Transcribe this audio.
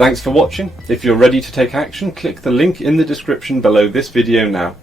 Thanks for watching. If you're ready to take action, click the link in the description below this video now.